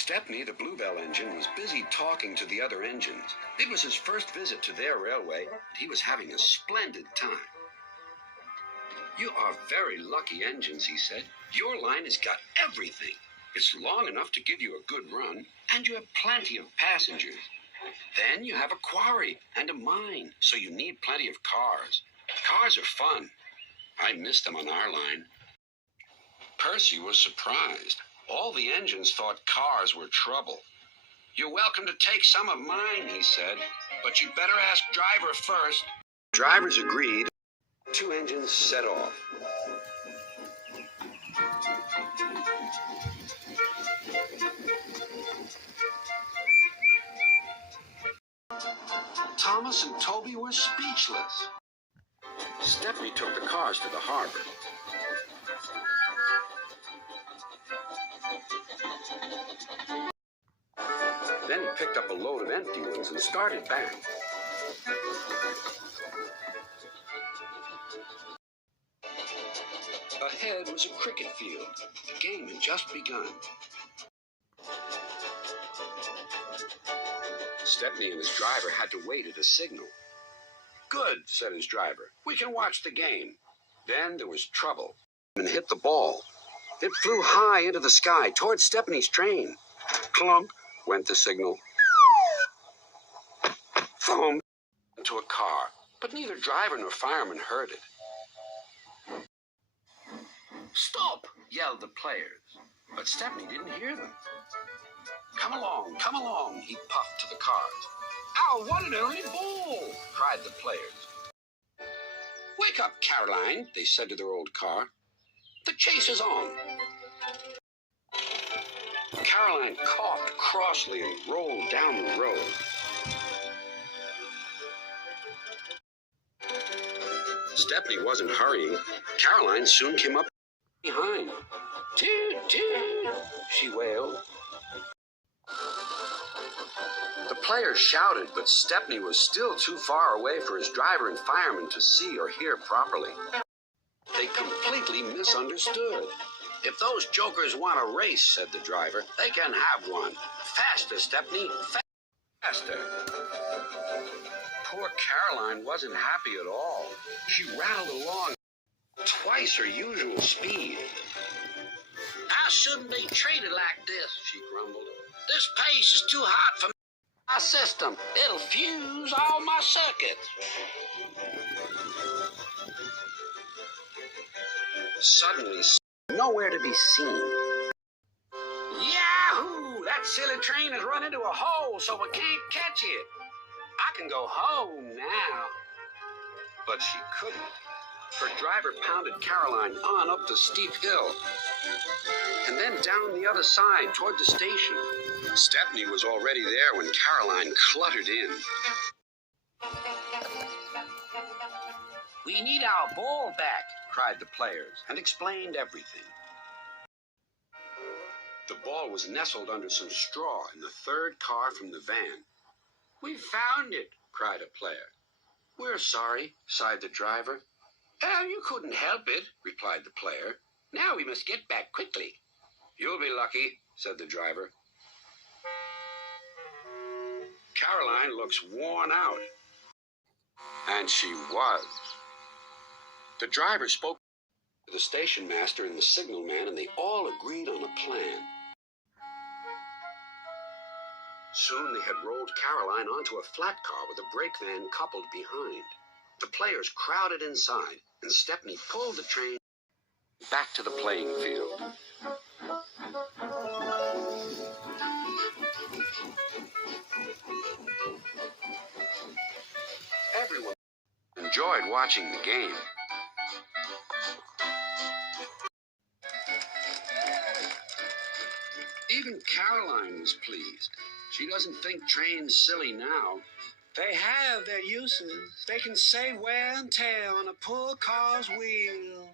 Stepney, the Bluebell engine, was busy talking to the other engines. It was his first visit to their railway, and he was having a splendid time. "You are very lucky engines," he said. "Your line has got everything. It's long enough to give you a good run, and you have plenty of passengers. Then you have a quarry and a mine, so you need plenty of cars. Cars are fun. I miss them on our line." Percy was surprised. All the engines thought cars were trouble. "You're welcome to take some of mine," he said, "but you'd better ask Driver first." Drivers agreed. Two engines set off. Thomas and Toby were speechless. Stepney took the cars to the harbor. Then he picked up a load of empty ones and started back. Ahead was a cricket field. The game had just begun. Stepney and his driver had to wait at a signal. "Good," said his driver. "We can watch the game." Then there was trouble and hit the ball. It flew high into the sky toward Stepney's train. Clunk went the signal. Thump into a car, but neither driver nor fireman heard it. "Stop!" yelled the players, but Stepney didn't hear them. Come along," he puffed to the cars. "Ow, what an early ball!" cried the players. "Wake up, Caroline," they said to their old car. "The chase is on." Caroline coughed crossly and rolled down the road. Stepney wasn't hurrying. Caroline soon came up behind. "Toot, toot," she wailed. The players shouted, but Stepney was still too far away for his driver and fireman to see or hear properly. They completely misunderstood. "If those jokers want a race," said the driver, "they can have one. Faster, Stepney, faster." Poor Caroline wasn't happy at all. She rattled along twice her usual speed. "I shouldn't be treated like this," she grumbled. "This pace is too hot for my system. It'll fuse all my circuits." Suddenly, nowhere to be seen. "Yahoo! That silly train has run into a hole, so we can't catch it. I can go home now." But she couldn't. Her driver pounded Caroline on up the steep hill and then down the other side toward the station. Stepney was already there when Caroline cluttered in. "We need our ball back," cried the players, and explained everything. The ball was nestled under some straw in the third car from the van. "We found it," cried a player. "We're sorry," sighed the driver. "Oh, you couldn't help it," replied the player. "Now we must get back quickly." "You'll be lucky," said the driver. "Caroline looks worn out." And she was. The driver spoke to the station master and the signalman, and they all agreed on a plan. Soon they had rolled Caroline onto a flat car with a brake van coupled behind. The players crowded inside, and Stepney pulled the train back to the playing field. Everyone enjoyed watching the game. Even Caroline was pleased. She doesn't think trains silly now. They have their uses. They can save wear and tear on a poor car's wheel.